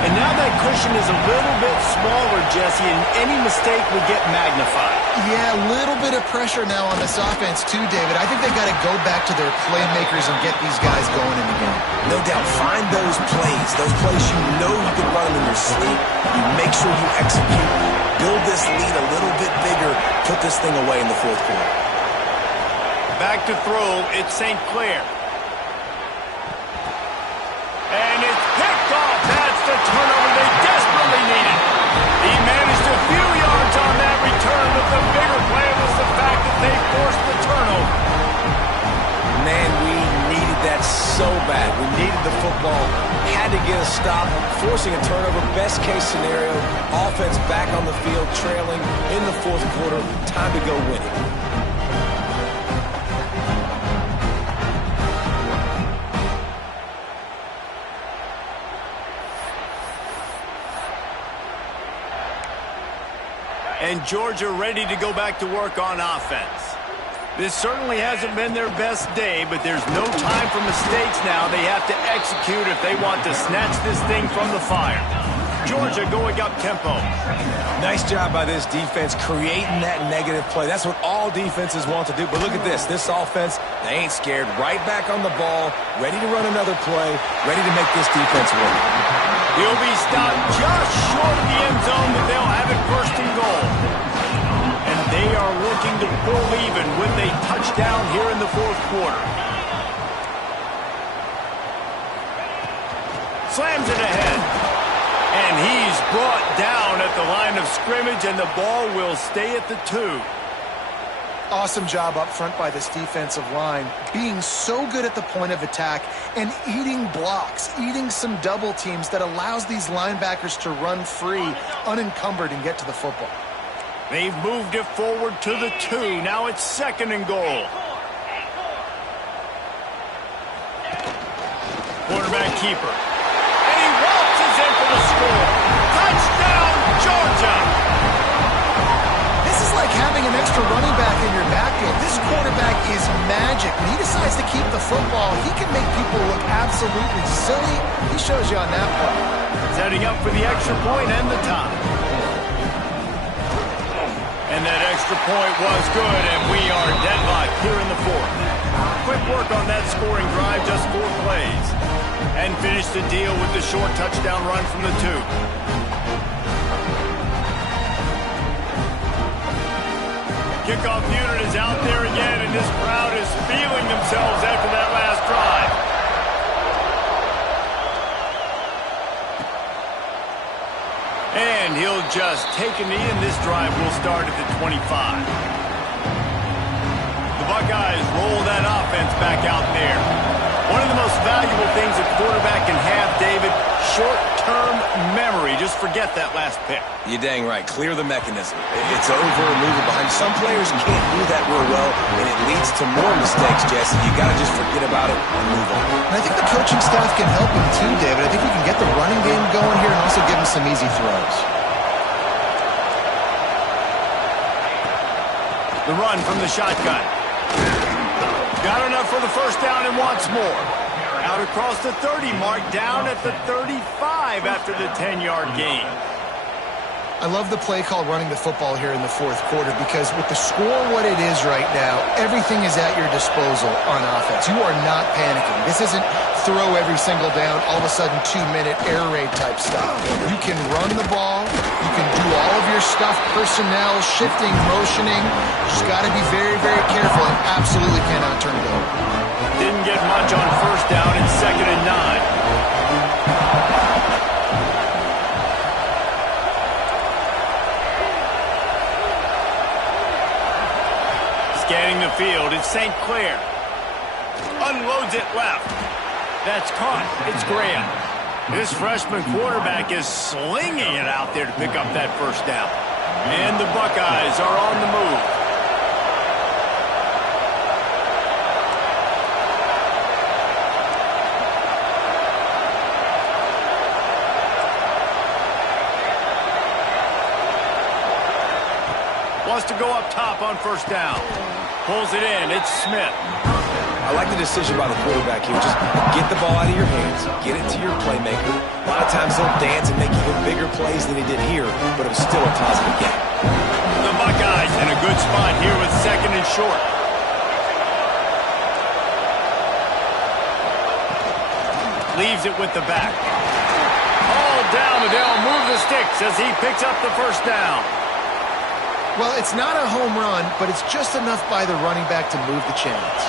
And now that cushion is a little bit smaller, Jesse, and any mistake would get magnified. Yeah, a little bit of pressure now on this offense too, David. I think they got to go back to their playmakers and get these guys going in the game. No doubt, find those plays you know you can run them in your sleep. You make sure you execute. Build this lead a little bit bigger. Put this thing away in the fourth quarter. Back to throw, it's St. Clair. And it's picked off. That's the turnover they desperately needed. He managed a few yards on that return, but the bigger play was the fact that they forced the turnover. Man, we needed that so bad. We needed the football. Had to get a stop. Forcing a turnover, best case scenario. Offense back on the field, trailing in the fourth quarter. Time to go win it. And Georgia ready to go back to work on offense. This certainly hasn't been their best day, but there's no time for mistakes now. They have to execute if they want to snatch this thing from the fire. Georgia going up tempo. Nice job by this defense creating that negative play. That's what all defenses want to do. But look at this. This offense, they ain't scared. Right back on the ball, ready to run another play, ready to make this defense work. He'll be stopped just short of the end zone, but they'll have it first and goal. And they are looking to pull even with a touchdown here in the fourth quarter. Slams it ahead. And he's brought down at the line of scrimmage, and the ball will stay at the 2. Awesome job up front by this defensive line, being so good at the point of attack and eating blocks, eating some double teams that allows these linebackers to run free, unencumbered, and get to the football. They've moved it forward to the 2. Now it's second and goal. Quarterback keeper. And he waltzes in for the score. Touchdown, Georgia! This is like having an extra running back in your backfield. This quarterback is magic. When he decides to keep the football, he can make people look absolutely silly. He shows you on that play. Setting up for the extra point and the tie. And that extra point was good, and we are deadlocked here in the fourth. Quick work on that scoring drive, just 4 plays. And finish the deal with the short touchdown run from the 2. Kickoff unit is out there again, and this crowd is feeling themselves after that last drive. And he'll just take a knee, and this drive will start at the 25. The Buckeyes roll that offense back out there. One of the most valuable things a quarterback can have, David, short-term memory. Just forget that last pick. You're dang right. Clear the mechanism. It's over and move it behind. Some players can't do that real well, and it leads to more mistakes, Jesse. You got to just forget about it and move on. And I think the coaching staff can help him too, David. I think we can get the running game going here and also give him some easy throws. The run from the shotgun. Got enough for the first down and wants more. Out across the 30 mark, down at the 35 after the 10-yard gain. I love the play call running the football here in the fourth quarter because with the score what it is right now, everything is at your disposal on offense. You are not panicking. This isn't throw every single down, all of a sudden 2-minute air raid type stuff. You can run the ball. You can do all of your stuff, personnel, shifting, motioning. Just got to be very, very careful and absolutely cannot turn it over. Didn't get much on first down. It's 2nd and 9. Scanning the field, it's St. Clair. Unloads it left. That's caught. It's Graham. This freshman quarterback is slinging it out there to pick up that first down. And the Buckeyes are on the move. Wants to go up top on first down. Pulls it in. It's Smith. I like the decision by the quarterback here. Just get the ball out of your hands. Get it to your playmaker. A lot of times he'll dance and make even bigger plays than he did here, but it was still a positive game. The Buckeyes in a good spot here with 2nd and short. Leaves it with the back. All down, and they'll move the sticks as he picks up the first down. Well, it's not a home run, but it's just enough by the running back to move the chains.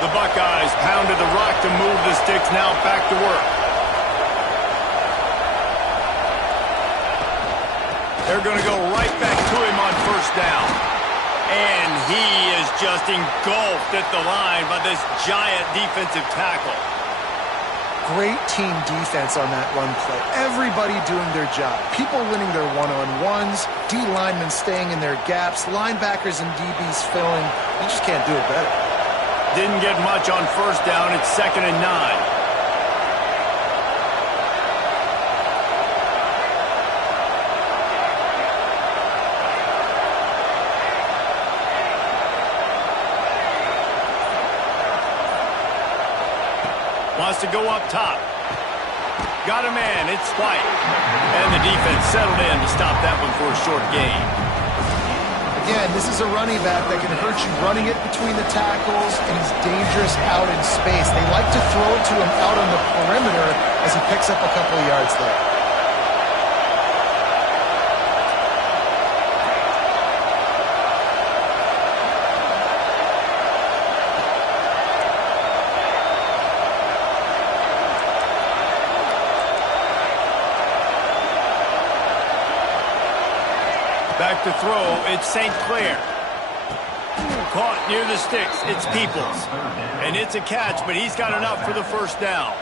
The Buckeyes pounded the rock to move the sticks, now back to work. They're going to go right back to him on first down. And he is just engulfed at the line by this giant defensive tackle. Great team defense on that run play. Everybody doing their job. People winning their one-on-ones, D linemen staying in their gaps, linebackers and DBs filling. You just can't do it better. Didn't get much on first down. It's 2nd and 9. to go up top. Got a man. It's White. And the defense settled in to stop that one for a short gain. Again, this is a running back that can hurt you running it between the tackles, and he's dangerous out in space. They like to throw it to him out on the perimeter as he picks up a couple of yards there. Back to throw, it's St. Clair. Caught near the sticks, it's Peoples. And it's a catch, but he's got enough for the first down.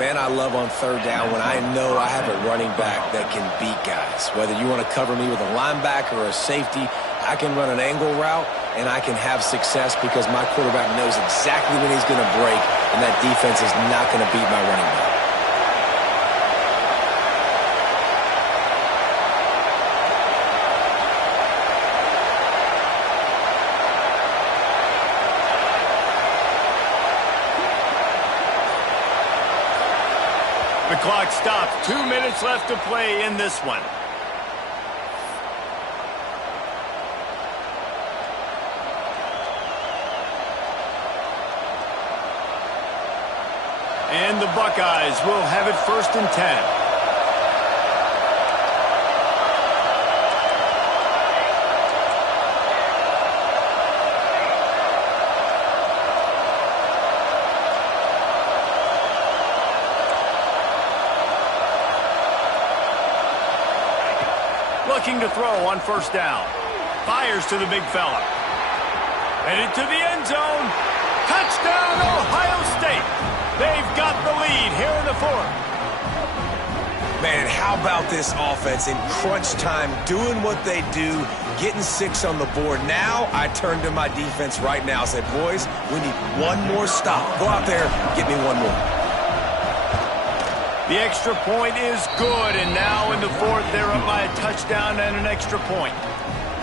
Man, I love on third down when I know I have a running back that can beat guys. Whether you want to cover me with a linebacker or a safety, I can run an angle route, and I can have success because my quarterback knows exactly when he's going to break, and that defense is not going to beat my running back. The clock stops. 2 minutes left to play in this one. And the Buckeyes will have it 1st and 10. Looking to throw on 1st down. Fires to the big fella. Headed to the end zone. Touchdown, Ohio State. They've got the lead here in the 4th. Man, how about this offense in crunch time, doing what they do, getting 6 on the board. Now I turn to my defense right now and say, boys, we need one more stop. Go out there, get me one more. The extra point is good, and now in the 4th, they're up by a touchdown and an extra point.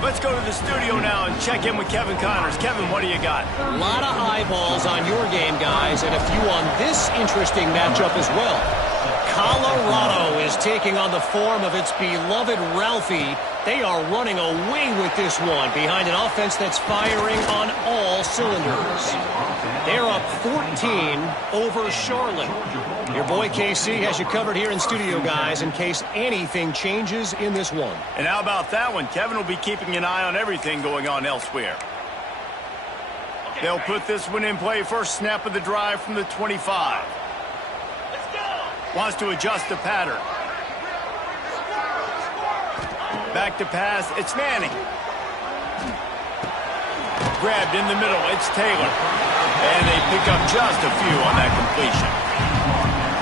Let's go to the studio now and check in with Kevin Connors. Kevin, what do you got? A lot of eyeballs on your game, guys, and a few on this interesting matchup as well. Colorado is taking on the form of its beloved Ralphie. They are running away with this one behind an offense that's firing on all cylinders. They're up 14 over Charlotte. Your boy KC has you covered here in studio, guys, in case anything changes in this one. And how about that one? Kevin will be keeping an eye on everything going on elsewhere. They'll put this one in play. First snap of the drive from the 25. Wants to adjust the pattern. Back to pass. It's Manning. Grabbed in the middle. It's Taylor. And they pick up just a few on that completion.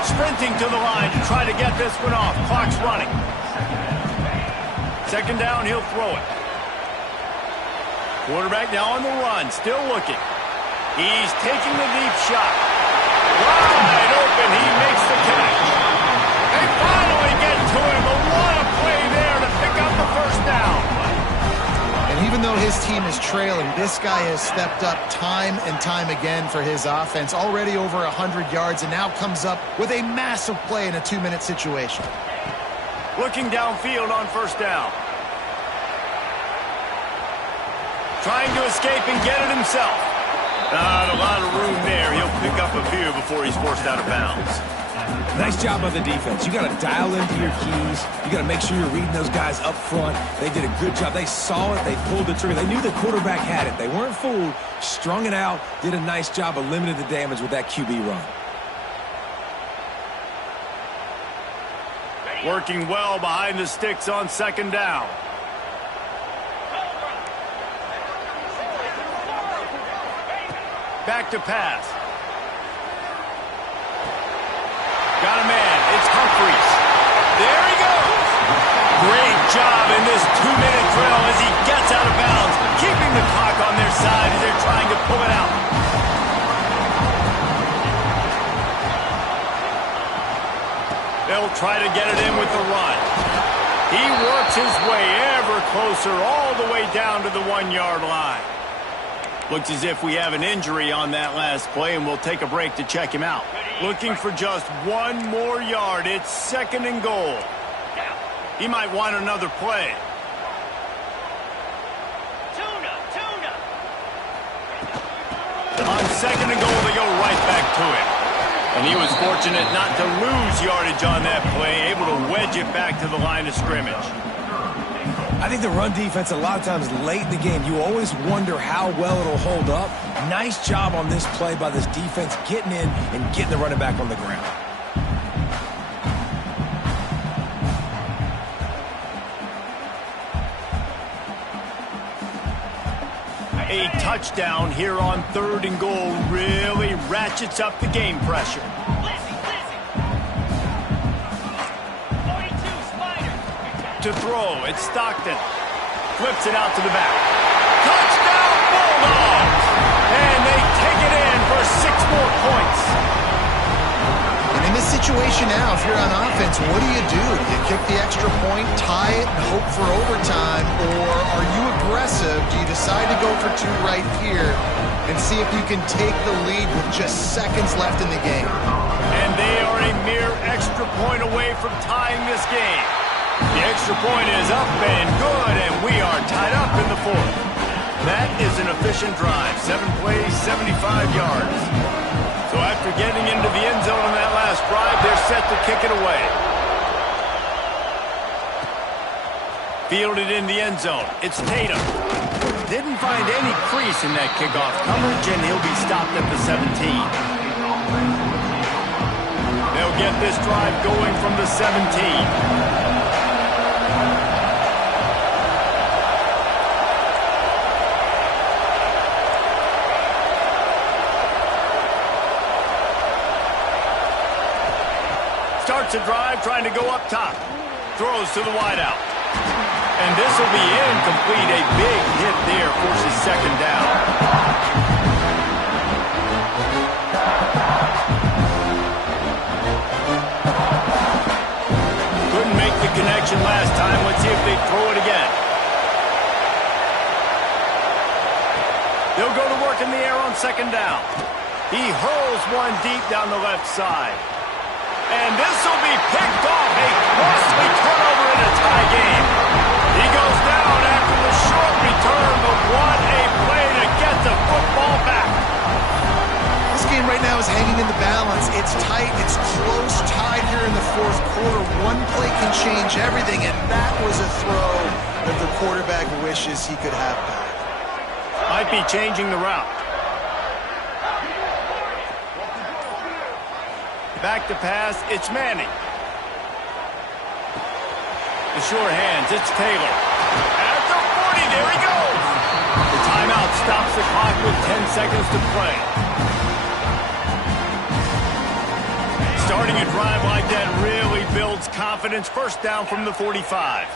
Sprinting to the line to try to get this one off. Clock's running. 2nd down, he'll throw it. Quarterback now on the run. Still looking. He's taking the deep shot. Wide open. He makes the catch. They finally get to him. But what a play there to pick up the 1st down. And even though his team is trailing, this guy has stepped up time and time again for his offense. Already over 100 yards and now comes up with a massive play in a 2-minute situation. Looking downfield on 1st down. Trying to escape and get it himself. Not a lot of room there. He'll pick up a few before he's forced out of bounds. Nice job by the defense. You got to dial into your keys. You got to make sure you're reading those guys up front. They did a good job. They saw it. They pulled the trigger. They knew the quarterback had it. They weren't fooled. Strung it out. Did a nice job of limiting the damage with that QB run. Working well behind the sticks on 2nd down. Back to pass. Got a man. It's Humphreys. There he goes. Great job in this 2-minute drill as he gets out of bounds, keeping the clock on their side as they're trying to pull it out. They'll try to get it in with the run. He works his way ever closer all the way down to the 1-yard line. Looks as if we have an injury on that last play, and we'll take a break to check him out. Looking for just one more yard. It's 2nd and goal. He might want another play. On 2nd and goal, they go right back to it. And he was fortunate not to lose yardage on that play, able to wedge it back to the line of scrimmage. I think the run defense, a lot of times late in the game, you always wonder how well it'll hold up. Nice job on this play by this defense, getting in and getting the running back on the ground. A touchdown here on 3rd and goal really ratchets up the game pressure. To throw, it's Stockton. Flips it out to the back. Touchdown, Bulldogs! And they take it in for 6 more points. And in this situation now, if you're on offense, what do? Do you kick the extra point, tie it, and hope for overtime? Or are you aggressive? Do you decide to go for 2 right here and see if you can take the lead with just seconds left in the game? And they are a mere extra point away from tying this game. The extra point is up and good, and we are tied up in the 4th. That is an efficient drive. 7 plays, 75 yards. So after getting into the end zone on that last drive, they're set to kick it away. Fielded in the end zone. It's Tatum. Didn't find any crease in that kickoff coverage, and he'll be stopped at the 17. They'll get this drive going from the 17. Starts a drive trying to go up top. Throws to the wideout. And this will be incomplete. A big hit there forces 2nd down. Couldn't make the connection last time. Let's see if they throw it again. They'll go to work in the air on 2nd down. He hurls one deep down the left side. And this will be picked off. A costly turnover in a tie game. He goes down after the short return, but what a play to get the football back. This game right now is hanging in the balance. It's tight. It's close, tied here in the 4th quarter. One play can change everything, and that was a throw that the quarterback wishes he could have back. Might be changing the route. Back to pass, it's Manning. The sure hands, it's Taylor. At the 40, there he goes. The timeout stops the clock with 10 seconds to play. Starting a drive like that really builds confidence. 1st down from the 45.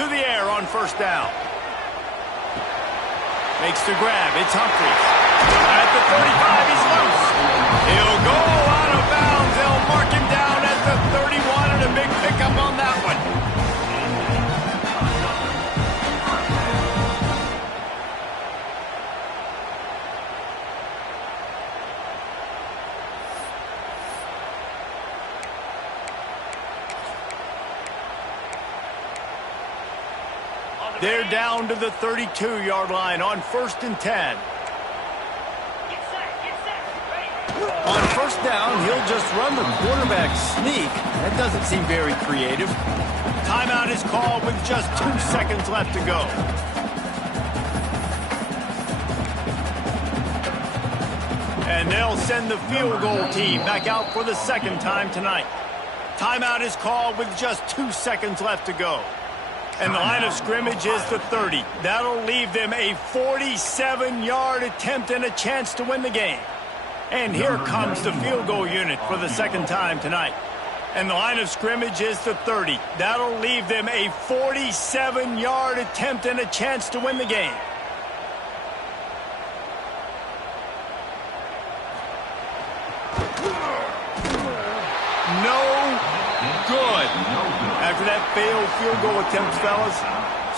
To the air on 1st down. Makes the grab, it's Humphries. At the 35, he's loose. He'll go out of bounds. They'll mark him down at the 31, and a big pickup on that one. They're down to the 32-yard line on 1st and 10. On 1st down, he'll just run the quarterback sneak. That doesn't seem very creative. Timeout is called with just 2 seconds left to go. And they'll send the field goal team back out for the 2nd time tonight. Timeout is called with just 2 seconds left to go. And the line of scrimmage is the 30. That'll leave them a 47-yard attempt and a chance to win the game. And here comes the field goal unit for the 2nd time tonight. And the line of scrimmage is the 30. That'll leave them a 47-yard attempt and a chance to win the game. No good. After that failed field goal attempt, fellas,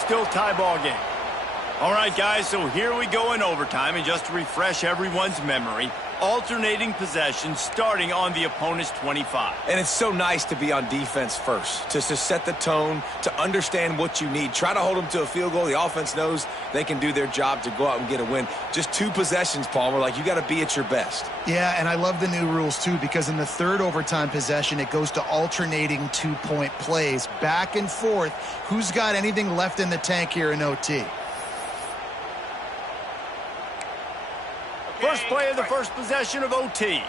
still tie ball game. All right, guys, so here we go in overtime, and just to refresh everyone's memory, alternating possession starting on the opponent's 25. And it's so nice to be on defense first, to set the tone, to understand what you need. Try to hold them to a field goal. The offense knows they can do their job to go out and get a win. Just 2 possessions, Palmer, like you got to be at your best. Yeah, and I love the new rules, too, because in the third overtime possession, it goes to alternating 2-point plays. Back and forth. Who's got anything left in the tank here in OT? First play of the first possession of OT.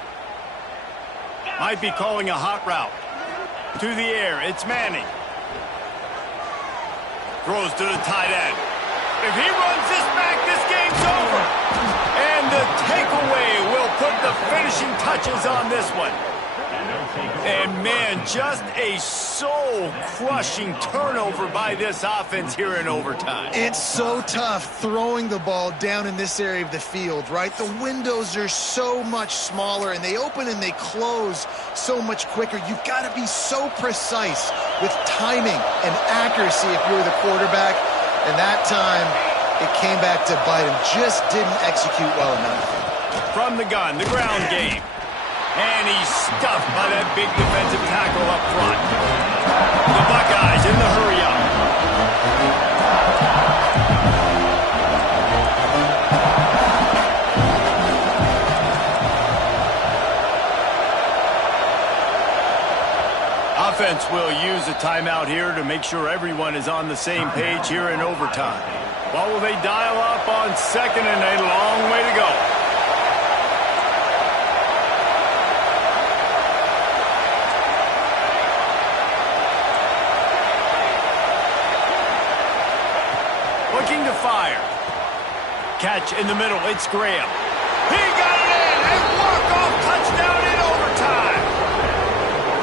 Might be calling a hot route. To the air, it's Manning. Throws to the tight end. If he runs this back, this game's over. And the takeaway will put the finishing touches on this one. And, man, just a soul-crushing turnover by this offense here in overtime. It's so tough throwing the ball down in this area of the field, right? The windows are so much smaller, and they open and they close so much quicker. You've got to be so precise with timing and accuracy if you're the quarterback. And that time, it came back to bite him. Just didn't execute well enough. From the gun, the ground game. And he's stuffed by that big defensive tackle up front. The Buckeyes in the hurry-up. Offense will use a timeout here to make sure everyone is on the same page here in overtime. What will they dial up on second and a long way to go? Looking to fire. Catch in the middle. It's Graham. He got it in. A walk-off touchdown in overtime.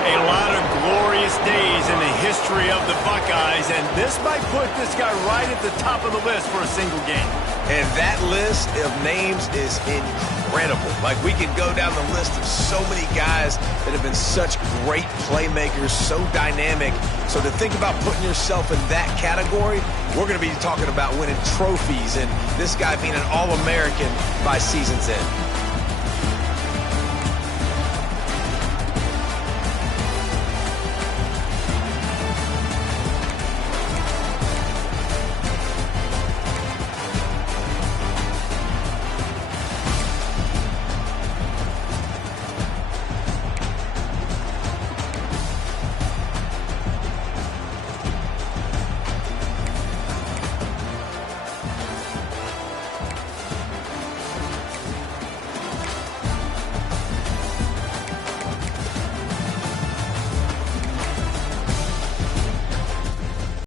A lot of glorious days in the history of the Buckeyes, and this might put this guy right at the top of the list for a single game. And that list of names is incredible. Like, we could go down the list of so many guys that have been such great playmakers, so dynamic. So to think about putting yourself in that category, we're going to be talking about winning trophies and this guy being an All-American by season's end.